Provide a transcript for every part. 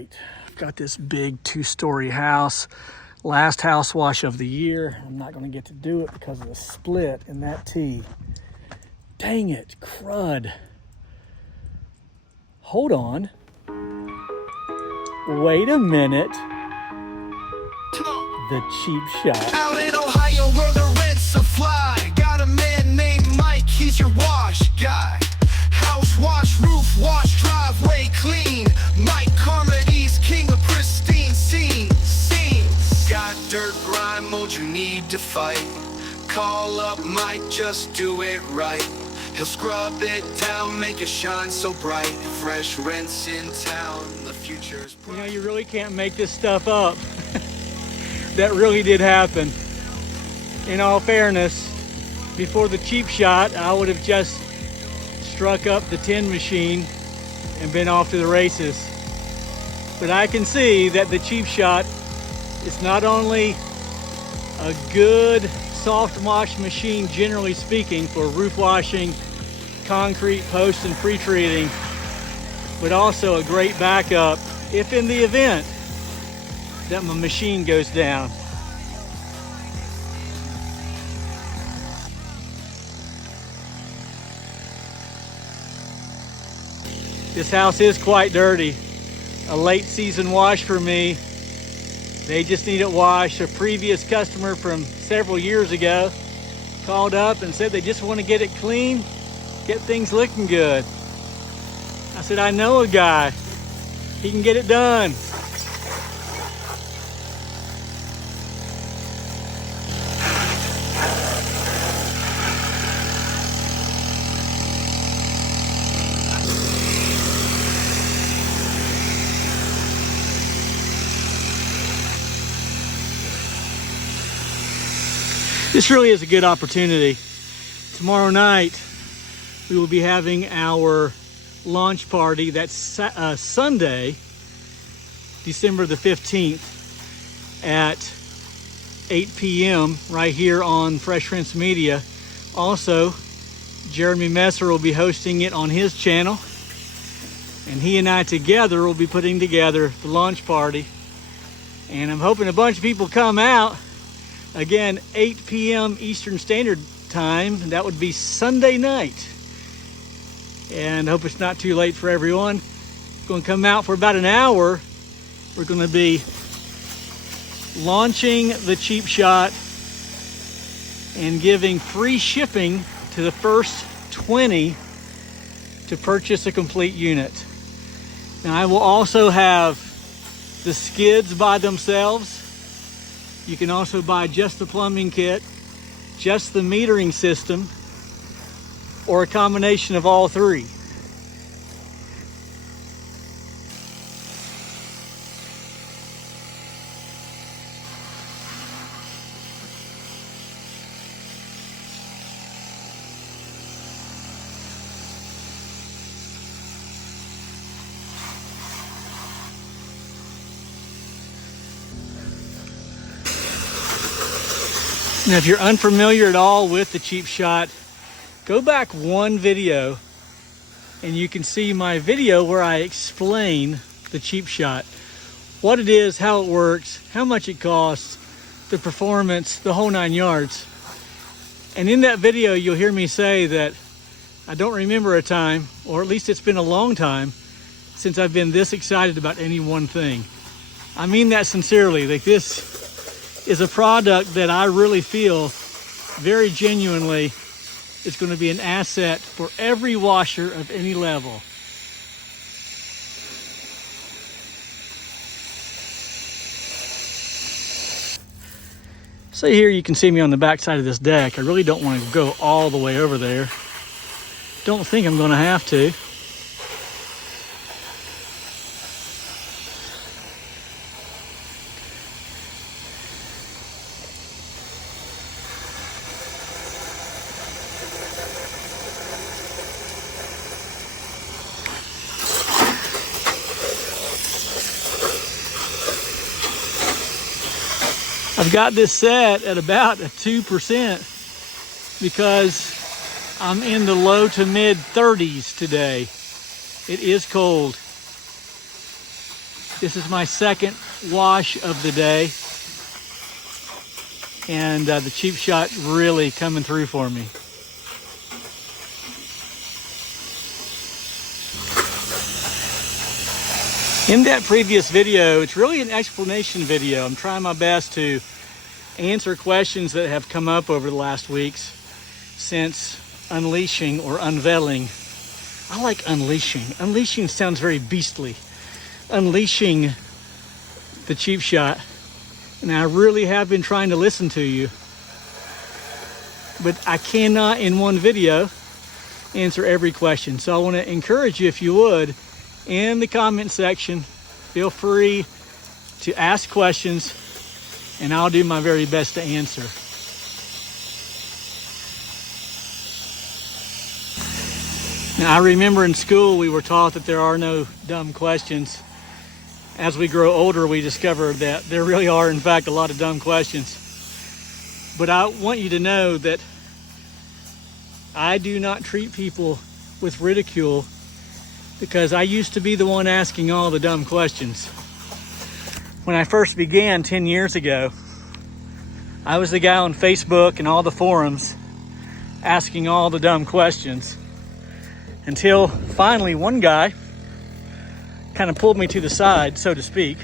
right, I've got this big 2-story house, last house wash of the year. I'm not going to get to do it because of the split in that T. Dang it, crud. Hold on. Wait a minute. The cheap shot. Out in Ohio where the rents are fly. Got a man named Mike, he's your wash guy. House wash, roof wash, driveway clean. Mike Carmody's king of pristine scenes. Got dirt, grime, mold you need to fight. Call up Mike, just do it right. He'll scrub it down, make it shine so bright. Fresh rents in town, the future's bright. You know, you really can't make this stuff up. That really did happen. In all fairness, before the cheap shot, I would have just struck up the 10 machine and been off to the races. But I can see that the cheap shot is not only a good soft wash machine, generally speaking, for roof washing, concrete, post, and pre-treating, but also a great backup if in the event that my machine goes down. This house is quite dirty. A late season wash for me. They just need it washed. A previous customer from several years ago called up and said they just want to get it clean, get things looking good. I said, I know a guy. He can get it done. This really is a good opportunity. Tomorrow night, we will be having our launch party. That's Sunday, December the 15th at 8 p.m. right here on Fresh Rinse Media. Also, Jeremy Messer will be hosting it on his channel. And he and I together will be putting together the launch party. And I'm hoping a bunch of people come out. Again, 8 p.m. Eastern Standard Time. That would be Sunday night. And I hope it's not too late for everyone. It's going to come out for about an hour. We're going to be launching the cheap shot and giving free shipping to the first 20 to purchase a complete unit. Now, I will also have the skids by themselves. You can also buy just the plumbing kit, just the metering system, or a combination of all three. Now, if you're unfamiliar at all with the cheap shot, go back one video and you can see my video where I explain the cheap shot. What it is, how it works, how much it costs, the performance, the whole 9 yards. And in that video, you'll hear me say that I don't remember a time, or at least it's been a long time, since I've been this excited about any one thing. I mean that sincerely. Like, this is a product that I really feel very genuinely is going to be an asset for every washer of any level. So here you can see me on the back side of this deck. I really don't want to go all the way over there. Don't think I'm going to have to. I've got this set at about a 2% because I'm in the low to mid 30s today. It is cold. This is my second wash of the day, and the cheap shot really coming through for me. In that previous video, it's really an explanation video. I'm trying my best to answer questions that have come up over the last weeks since unleashing or unveiling. I like unleashing. Unleashing sounds very beastly. Unleashing the cheap shot. And I really have been trying to listen to you. But I cannot in one video answer every question. So I want to encourage you, if you would, in the comment section, feel free to ask questions and I'll do my very best to answer. Now, I remember in school we were taught that there are no dumb questions. As we grow older, we discover that there really are, in fact, a lot of dumb questions. But I want you to know that I do not treat people with ridicule, because I used to be the one asking all the dumb questions. When I first began 10 years ago, I was the guy on Facebook and all the forums asking all the dumb questions, until finally one guy kind of pulled me to the side, so to speak,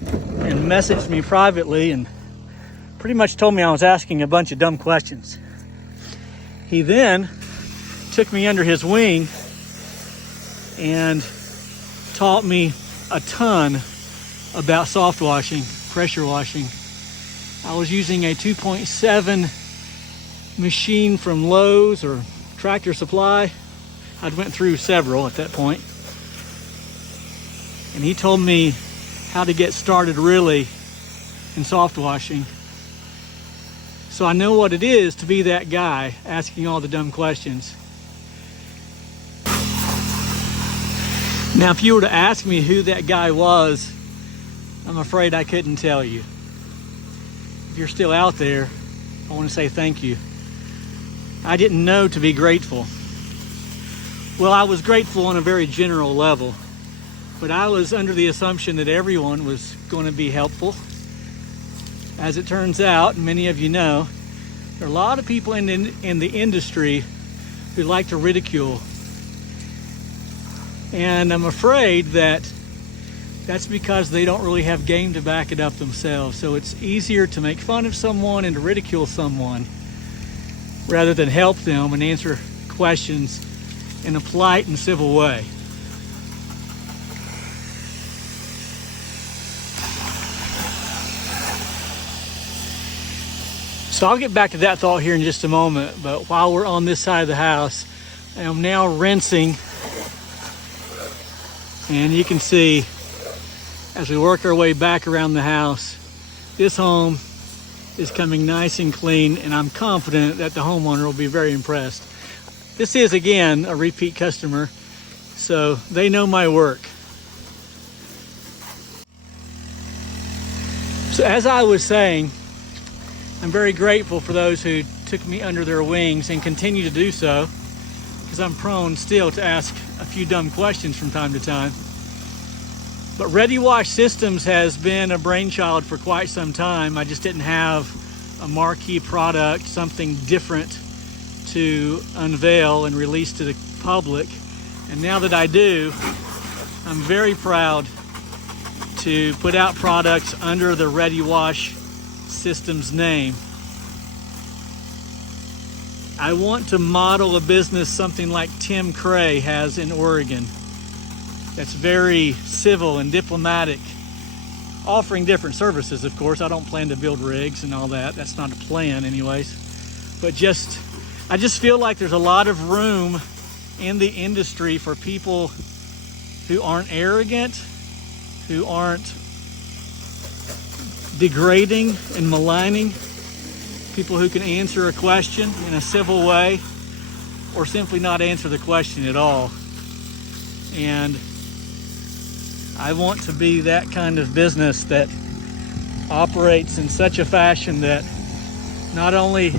and messaged me privately and pretty much told me I was asking a bunch of dumb questions. He then took me under his wing and taught me a ton about soft washing, pressure washing. I was using a 2.7 machine from Lowe's or Tractor Supply. I'd went through several at that point. And he told me how to get started really in soft washing. So I know what it is to be that guy asking all the dumb questions. Now, if you were to ask me who that guy was, I'm afraid I couldn't tell you. If you're still out there, I want to say thank you. I didn't know to be grateful. Well, I was grateful on a very general level, but I was under the assumption that everyone was going to be helpful. As it turns out, many of you know, there are a lot of people in the industry who like to ridicule. And I'm afraid that that's because they don't really have game to back it up themselves. So it's easier to make fun of someone and to ridicule someone rather than help them and answer questions in a polite and civil way. So I'll get back to that thought here in just a moment, but while we're on this side of the house, I am now rinsing. And you can see, as we work our way back around the house, this home is coming nice and clean, and I'm confident that the homeowner will be very impressed. This is, again, a repeat customer, so they know my work. So as I was saying, I'm very grateful for those who took me under their wings and continue to do so, because I'm prone still to ask a few dumb questions from time to time. But Ready Wash Systems has been a brainchild for quite some time. I just didn't have a marquee product, something different to unveil and release to the public. And now that I do, I'm very proud to put out products under the Ready Wash Systems name. I want to model a business something like Tim Cray has in Oregon. That's very civil and diplomatic, offering different services, of course. I don't plan to build rigs and all that. That's not a plan anyways. But I just feel like there's a lot of room in the industry for people who aren't arrogant, who aren't degrading and maligning, people who can answer a question in a civil way or simply not answer the question at all. And I want to be that kind of business that operates in such a fashion that not only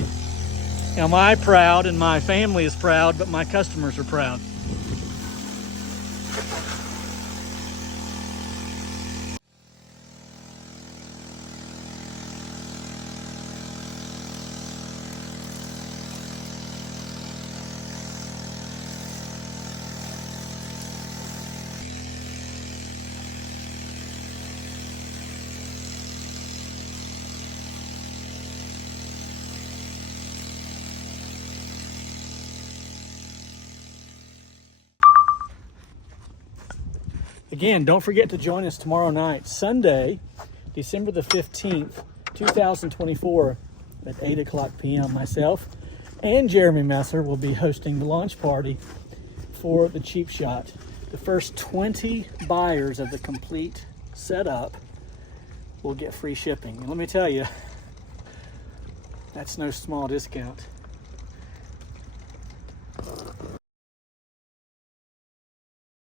am I proud and my family is proud, but my customers are proud. Again, don't forget to join us tomorrow night, Sunday, December the 15th, 2024 at 8 o'clock p.m. Myself and Jeremy Messer will be hosting the launch party for the Cheap Shot. The first 20 buyers of the complete setup will get free shipping. And let me tell you, that's no small discount.